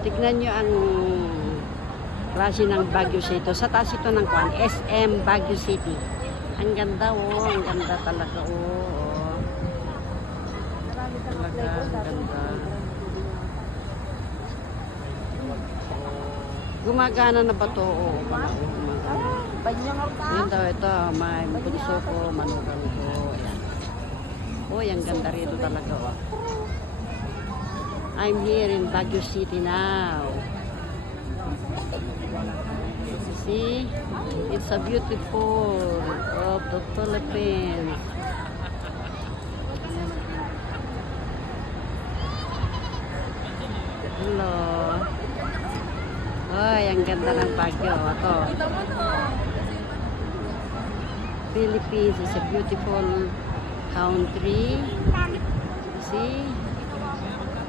Tignan nyo ang klase ng Baguio City. Sa taas ito ng kwan, SM Baguio City. Ang ganda oh, ang ganda talaga oh. Talaga, ang ganda. Gumagana na ba to? Oo, gumagana. Yun daw, ito, may bunso ko, manugang ko. Ayan. Oh, ang ganda rito talaga oh. I'm here in Baguio City now. See, it's a beautiful of the Philippines. Hello. Ay, ang ganda ng Baguio. Ito. Philippines is a beautiful country. See?